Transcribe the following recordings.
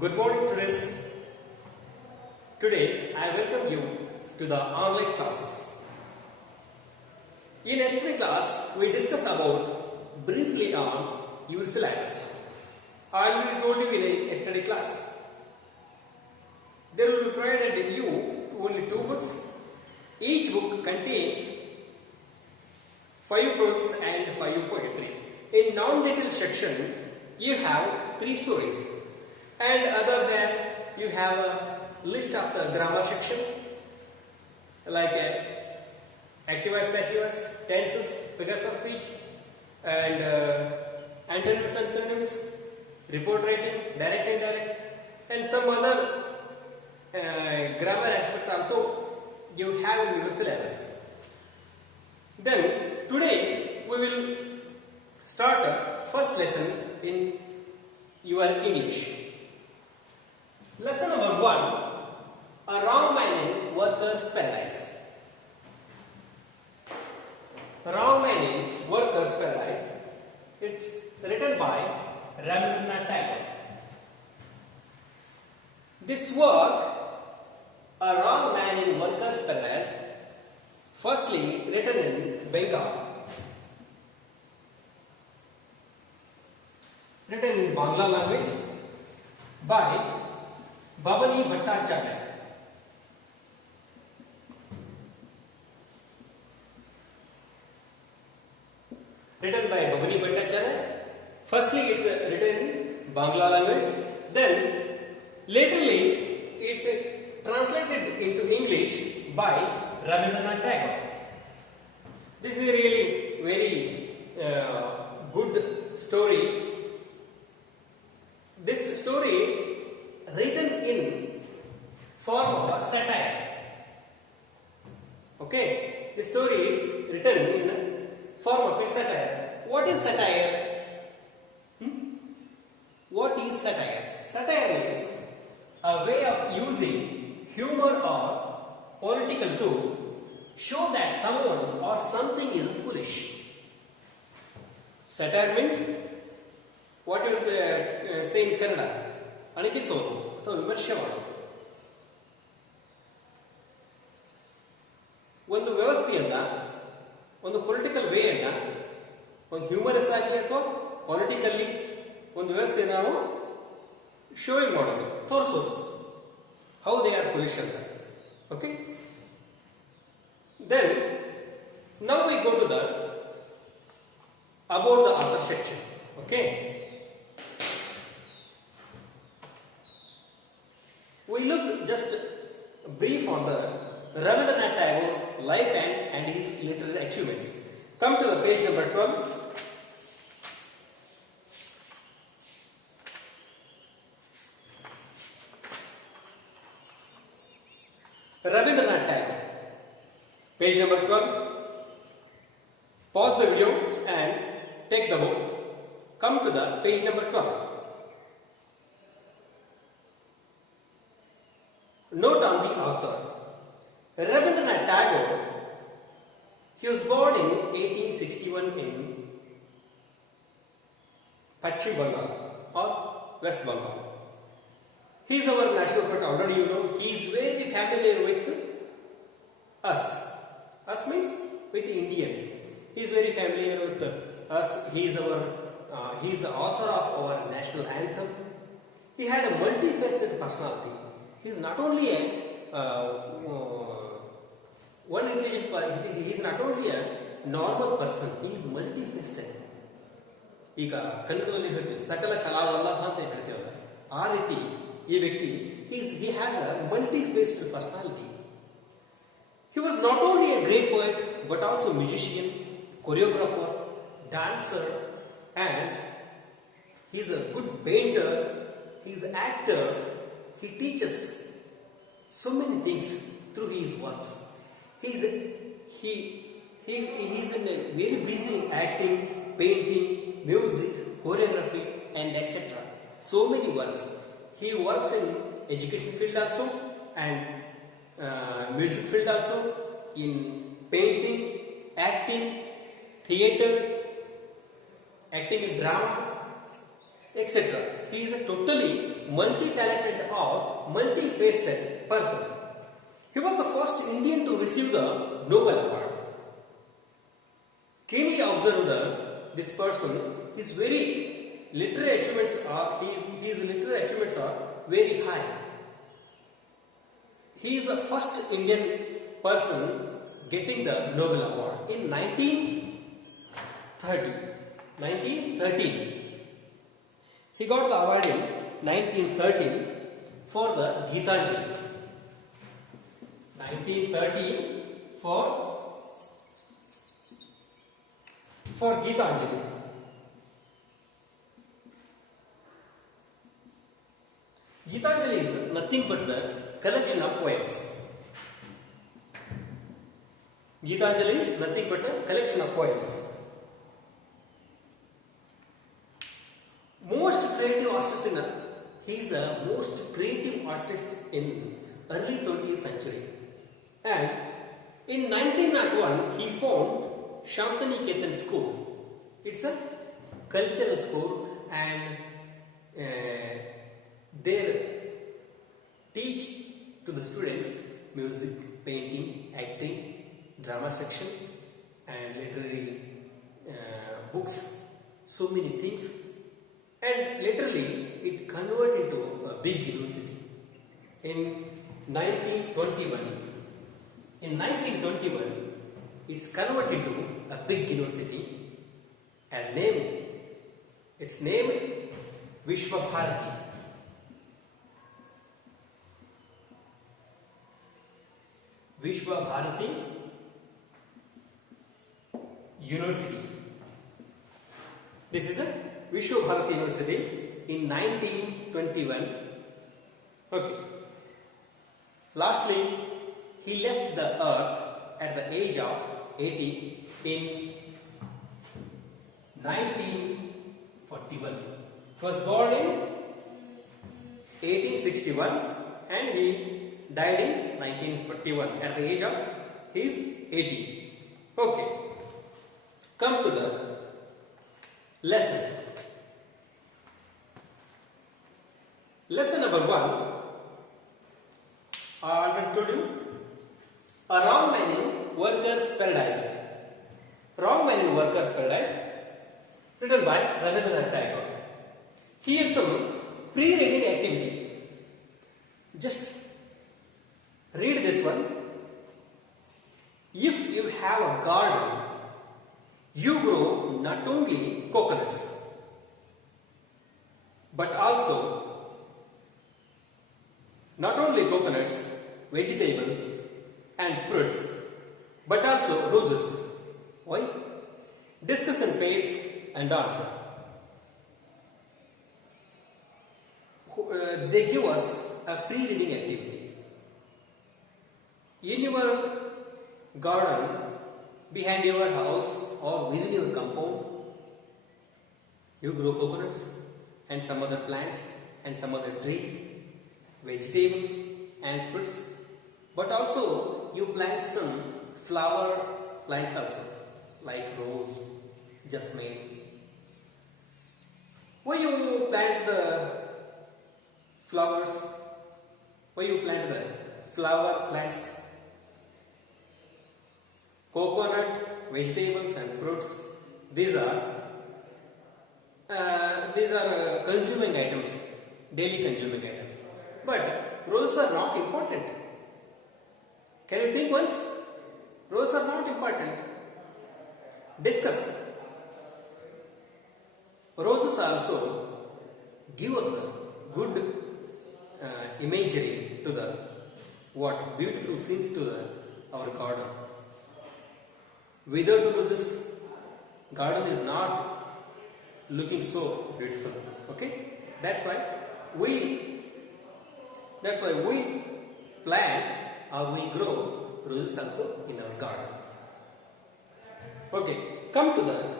Good morning, students. Today I welcome you to the online classes. In yesterday class, we discuss about briefly on your syllabus. I already told you in a yesterday class. There will be provided you only 2 books. Each book contains 5 prose and 5 poetry. In non-detailed section, you have 3 stories. And other than you have a list of the grammar section like active voice, passive voice, tenses, figures of speech, and antonyms and synonyms, report writing, direct, indirect, and some other grammar aspects also you have in your syllabus. Then today we will start first lesson in your English. Lesson number 1, a wrong man in worker's paradise. Wrong man in worker's paradise. It's written by Rabindranath Tagore. This work, a wrong man in worker's paradise, firstly written in Bengal, written in Bangla language by Babani Bhattacharya. Written by Babani Bhattacharya. Firstly, it's written in Bangla language. Then, laterly, it translated into English by Rabindranath Tagore. This is really very good story. This story written in form of a satire. Okay, the story is written in form of a satire. What is satire? What is satire? Satire is a way of using humor or political to show that someone or something is foolish. Satire means what you say in Kannada. ಅಣಕಿಸೋದು ಅಥವಾ ವಿಮರ್ಶೆ ಮಾಡೋದು. ಒಂದು ವ್ಯವಸ್ಥೆಯನ್ನ, ಒಂದು political ವೇಯನ್ನ ಒಂದು humorous ಆಗಿ ಅಥವಾ ಪೊಲಿಟಿಕಲ್ಲಿ ಒಂದು ವ್ಯವಸ್ಥೆ ನಾವು ಶೋಯಿಂಗ್ ಮಾಡೋದು, ತೋರಿಸೋದು, ಹೌ ದೇ ಆರ್ ಪೊಸಿಷನ್ ಅಂತ. Okay, then now we go to the about the author section. Okay, we look just brief on the Rabindranath Tagore life and his literary achievements. Come to the page number 12. Rabindranath Tagore, page number 12. Pause the video and take the book. Come to the page number 12. Note on the author. Rabindranath Tagore, he was born in 1861 in Pachim Bengal or West Bengal. He is our national poet, already you know. He is very familiar with us. Us means with Indians. He is very familiar with us. He is the author of our national anthem. He had a multifaceted personality. He is not only a one intelligent person, he is not only a normal person, he is multifaceted. ಈಗ ಕನ್ನಡದಲ್ಲಿ ಹೇಳ್ತೀವಿ ಸಕಲ ಕಲಾವಲ್ಲಭ ಅಂತ ಹೇಳ್ತೀವಲ್ಲ, ಆ ರೀತಿ ಈ ವ್ಯಕ್ತಿ he has a multifaceted personality. He was not only a great poet but also musician, choreographer, dancer, and he is a good painter, he is an actor. He teaches so many things through his works. He is in a very busy in acting, painting, music, choreography, and etc. So many works. He works in education field also and music field also, in painting, acting, theatre, acting in drama, etc. He is a totally multi-talented or multi-faceted person. He was the first Indian to receive the Nobel Award. Keenly observe this person, his literary achievements are very high. He is the first Indian person getting the Nobel Award in 1913. He got the award in 1913 for the Gitanjali. 1913 for Gitanjali. Gitanjali is nothing but the collection of poems. Gitanjali is nothing but a collection of poems. He is the most creative artist in early 20th century. And in 1901, he formed Shantiniketan School. It's a cultural school, and they teach to the students music, painting, acting, drama section, and literary books, so many things. And literally it converted into a big university in 1921. It's converted into a big university as its name Vishwa Bharati. Vishwa Bharati University. This is a Vishwa Bharati University in 1921. Okay. Lastly, he left the earth at the age of 80 in 1941. He was born in 1861 and he died in 1941 at the age of his 80. Okay. Come to the lesson. Lesson number 1. I already told you. A wrong line in Workers' Paradise. Wrong line in Workers' Paradise, written by Rabindranath Tagore. Here some pre-reading activity. Just read this one. If you have a garden, you grow not only coconuts, but also not only coconuts, vegetables and fruits, but also roses. Why? Discussion pairs and answer. They give us a pre-reading activity. In your garden, behind your house or within your compound, you grow coconuts and some other plants and some other trees, vegetables and fruits, but also you plant some flower plants also, like rose, jasmine. Why you plant the flowers? Why you plant the flower plants? Coconut, vegetables and fruits, these are consuming items, daily consuming items. But roses are not important. Can you think once? Roses are not important. Discuss. Roses also give us a good imagery to the beautiful scenes to our garden. Without roses, garden is not looking so beautiful. Okay, that's why we plant or we grow roses also in our garden. Okay, come to the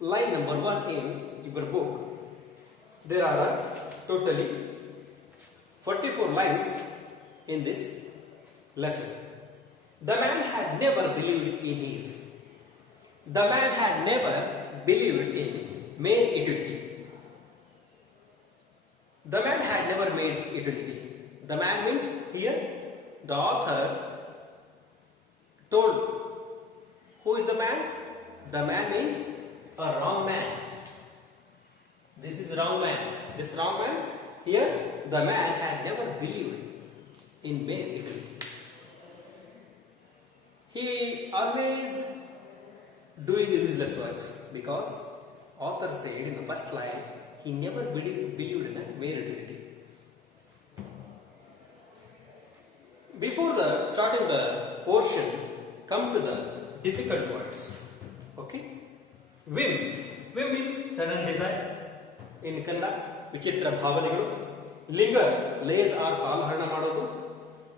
line number 1 in your book. There are totally 44 lines in this lesson. The man had never believed in male utility. made utility. The man means here the author told. Who is the man? The man means a wrong man. This is wrong man. This wrong man, here the man had never believed in mere utility. He always doing useless works because author said in the first line he never believed in a mere utility. Before the starting the portion, come to the difficult words. Okay? Whim. Whim means sudden desire. In Kannada, ವಿಚಿತ್ರ ಭಾವನೆಗಳು. ಲಿಂಗರ್, lace R ಕಾಲಹರಣ ಮಾಡೋದು.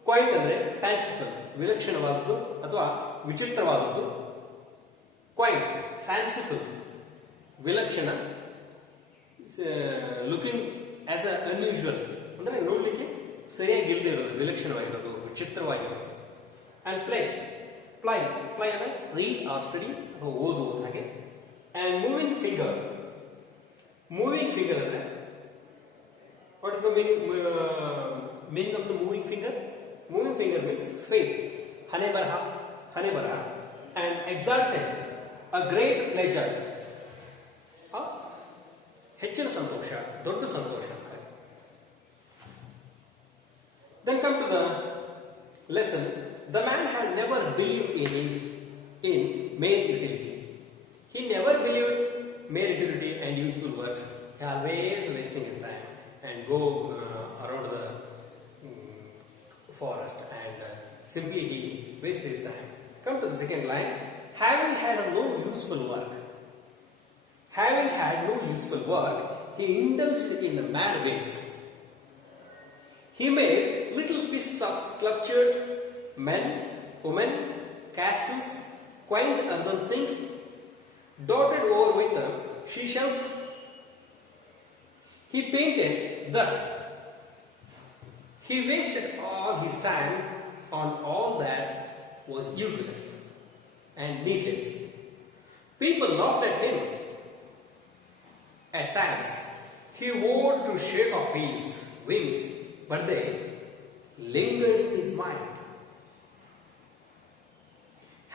Quite ಅಂದ್ರೆ ಫ್ಯಾನ್ಸಿಫುಲ್, ವಿಲಕ್ಷಣವಾದದ್ದು ಅಥವಾ ವಿಚಿತ್ರವಾದದ್ದು. Quite, ಫ್ಯಾನ್ಸಿಫುಲ್, ವಿಲಕ್ಷಣ. Looking as a unusual ಅಂದ್ರೆ ನೋಡ್ಲಿಕ್ಕೆ ಸರಿಯಾಗಿ ಇಲ್ಲದೆ ಇರೋದು, ವಿಲಕ್ಷಣವಾಗಿರೋದು, ವಿಚಿತ್ರವಾಗಿರೋದು. ಅಂಡ್ ಪ್ಲೈ ಅಂದ್ರೆ ರೀಡ್ ಆರ್ ಸ್ಟಡಿ ಅಥವಾ ಓದುವುದು ಹಾಗೆ. ಅಂಡ್ ಮೂವಿಂಗ್ ಫಿಂಗರ್ ಅಂದ್ರೆ what is the meaning of the moving finger? Moving finger means faith, hane baraha and exalted, a great pleasure, ಹೆಚ್ಚಿನ ಸಂತೋಷ, ದೊಡ್ಡ ಸಂತೋಷ ಅಂತಾರೆ. Then come to the lesson. The man had never believed in mere utility. He never believed mere utility and useful works. He always wasting his time and go around the forest and simply he wastes his time. Come to the second line. Having had no useful work, he indulged in the mad whims. He made little pieces of sculptures, men, women, castles, quaint urban things, dotted over with seashells. He painted thus. He wasted all his time on all that was useless and needless. People laughed at him. At times, he vowed to shake off his wings, but they lingered in his mind.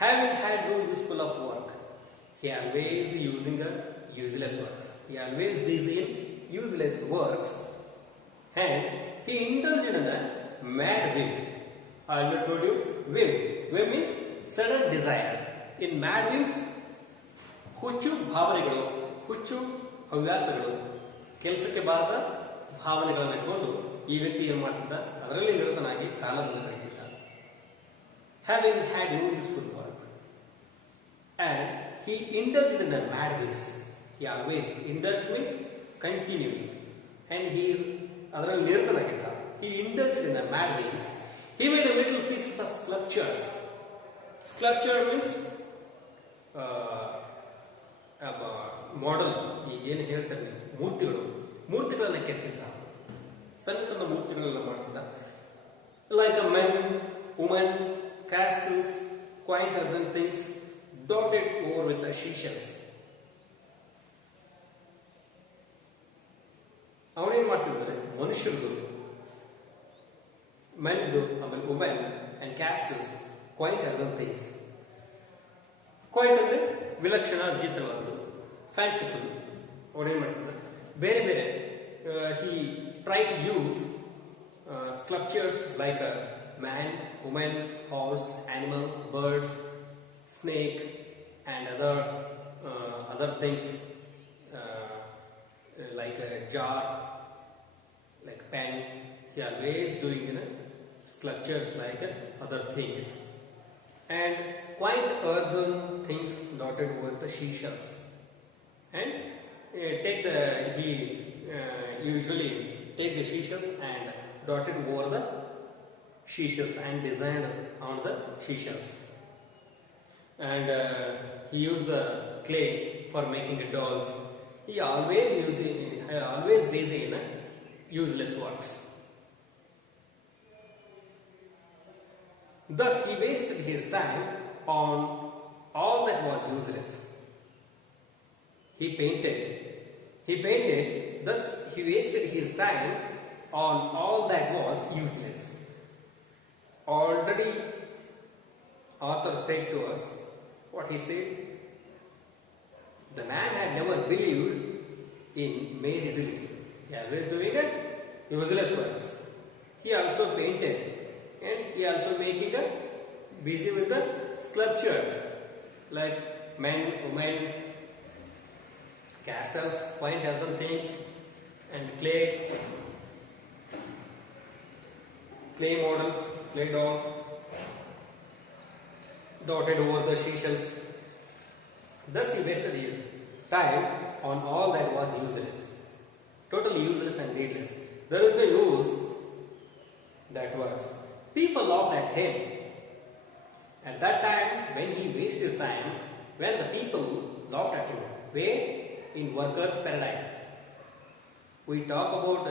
Having had no useful of work, he always using a useless works. He always busy in useless works, and he indulged in a mad whims. I already told you whim. Whim means sudden desire. In mad whims, ಹುಚ್ಚು ಭಾವನೆಗಳು, ಹುಚ್ಚು ಹವ್ಯಾಸಗಳು, ಕೆಲಸಕ್ಕೆ ಬಾರದ ಭಾವನೆಗಳನ್ನು ಇಟ್ಕೊಂಡು ಈ ವ್ಯಕ್ತಿ ಏನು ಮಾಡ್ತಿದ್ದ, ಅದರಲ್ಲಿ ನಿರತನಾಗಿ ಕಾಲವನ್ನು ಕಳೆಯುತ್ತಿದ್ದ. Having had no useful work, and he indulged in the mad whims. He always indulged means continuing, and he is ಅದರಲ್ಲಿ ನಿರತನಾಗಿದ್ದ. He indulged in the mad whims. He made a little pieces of sculptures. Sculpture means model, ಏನು ಹೇಳ್ತಾರೆ ನೀವು, ಮೂರ್ತಿಗಳನ್ನು ಕೆತ್ತಿದ್ದ, ಸಣ್ಣ ಸಣ್ಣ ಮೂರ್ತಿಗಳೆಲ್ಲ ಮಾಡ್ತಿದ್ದ. Like a men, women, castles, quite other things, dotted over with the seashells. ಅವನೇನ್ ಮಾಡ್ತಿದ್ದಾರೆ, ಮನುಷ್ಯರು, ಮೆನ್ದು, ಆಮೇಲೆ women and castles, quite other things. Quite ಅಂದ್ರೆ ವಿಲಕ್ಷಣ, ವಿಚಿತ್ರವಾದದ್ದು. ಫ್ಯಾನ್ಸಿಫುಲ್, ಅವನೇನ್ ಮಾಡ್ತಿದ್ದಾರೆ, ಬೇರೆ ಬೇರೆ. He try to use sculptures like a man, woman, horse, animal, birds, snake, and other things like a jar, like pen. He always doing sculptures like other things, and quite urban things dotted with the seashells. And he usually take the seashells and dotted over the seashells and designed on the seashells. And he used the clay for making dolls. He always busy in useless works. Thus he wasted his time on all that was useless. He painted. Thus he wasted his time on all that was useless. Already author said to us what he said. The man had never believed in mere ability. He always doing it useless works. He also painted and he also making a busy with the sculptures like men, women, castles, fine other things, and clay models, clay dolls dotted over the seashells. Thus he wasted his time on all that was useless, totally useless and needless. There is no use that works. People laughed at him. At that time, when he wasted his time, when the people laughed at him, where in workers' paradise. We talk about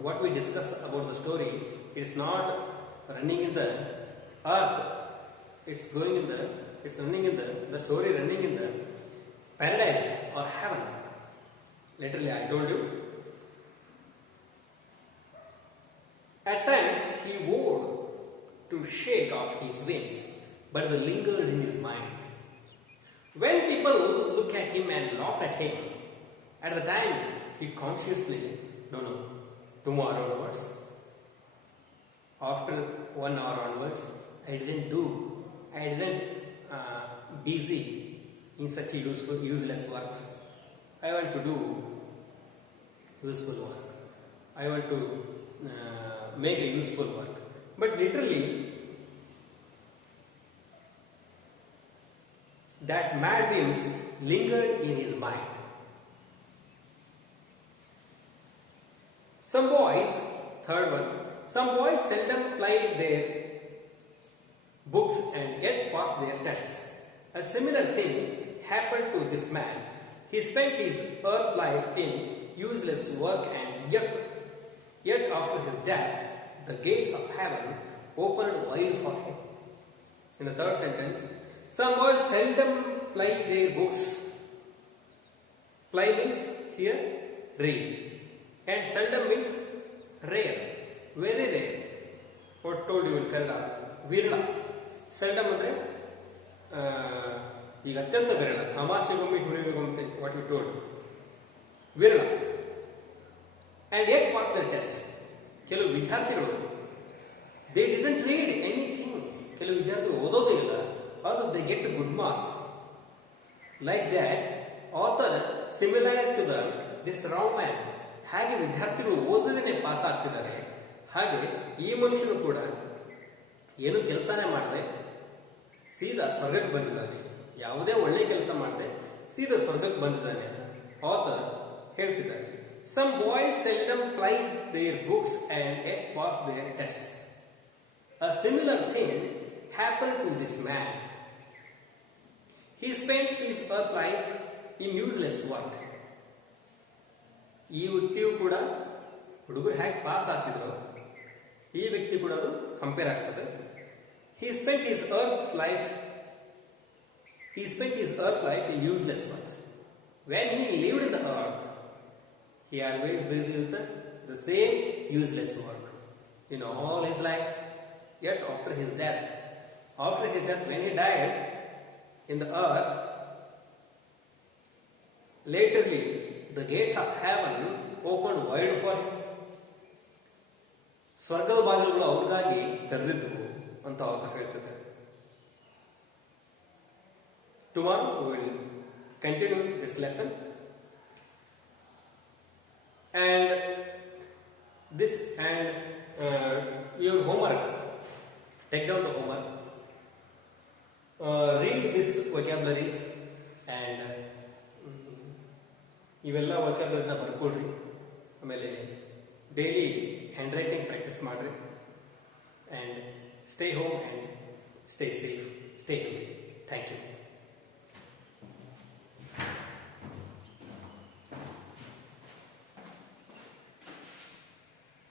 what we discuss about the story. It's not running in the earth. It's going in the. It's running in the story running in the paradise or heaven. Literally, I told you. At times, he vowed to shake off his wings, but they lingered in his mind. When people look at him and laugh at him, at the time he consciously, no, tomorrow onwards, after 1 hour onwards, I didn't busy in such useless works. I want to do useful work. I want to make a useful work. But literally, that mad whims lingered in his mind. Some boys, third one, some boys seldom ply their books and yet pass their tests. A similar thing happened to this man. He spent his earth life in useless work and yet after his death, the gates of heaven opened wide for him. In the third sentence, some boys seldom ply their books. Ply means here read, and seldom means rare, very rare. What told you in Kannada? Virla. Seldom andre ಈಗ ಅತ್ಯಂತ ವಿರಳ, ಅಮಾವಾಸ್ಯೆಗೊಮ್ಮೆ ಹುಣ್ಣಿಮೆಗೊಮ್ಮೆ, what you told, ವಿರಳ. And yet pass the test. ಕೆಲವು ವಿದ್ಯಾರ್ಥಿಗಳು they didn't read anything. ಕೆಲವು ವಿದ್ಯಾರ್ಥಿಗಳು ಓದೋದೇ ಇಲ್ಲ, ಅದು they get good marks. Like that author similar to this wrong man. ಹಾಗೆ ವಿದ್ಯಾರ್ಥಿಗಳು ಓದದೇನೆ ಪಾಸ್ ಆಗ್ತಿದ್ದಾರೆ. ಹಾಗೆ ಈ ಮನುಷ್ಯನು ಕೂಡ ಏನು ಕೆಲಸನೇ ಮಾಡದೆ ಸೀದಾ ಸ್ವರ್ಗಕ್ಕೆ ಬಂದಿದ್ದಾನೆ. ಯಾವುದೇ ಒಳ್ಳೆ ಕೆಲಸ ಮಾಡದೆ ಸೀದಾ ಸ್ವರ್ಗಕ್ಕೆ ಬಂದಿದ್ದಾನೆ ಅಂತ ಆಥರ್ ಹೇಳ್ತಿದ್ದಾರೆ. Some boys seldom ply their books and yet pass their tests. A similar thing happened to this man. He spent his earth life in useless work. ಈ ವ್ಯಕ್ತಿಯು ಕೂಡ ಹುಡುಗರು ಹೇಗೆ ಪಾಸ್ ಆಗ್ತಿದ್ರು, ಈ ವ್ಯಕ್ತಿ ಕೂಡ ಅದು ಕಂಪೇರ್ ಆಗ್ತದೆ. He spent his earth life in useless works. When he lived in the earth, he always busy with the same useless work in all his life. Yet after his death, when he died in the earth, laterly the gates of heaven opened wide for him. ಸ್ವರ್ಗದ ಬಾಗಿಲುಗಳು ಅವರಿಗಾಗಿ ತೆರೆದಿದ್ದವು ಅಂತ author ಹೇಳ್ತಿದ್ದಾರೆ. Tomorrow we will continue this lesson. And your homework, take down the homework, read these vocabularies and ಇವೆಲ್ಲ vocabulary ಬರ್ಕೊಡ್ರಿ. ಆಮೇಲೆ daily hand writing practice ಮಾಡ್ರಿ. and stay home and stay safe, stay healthy. Thank you.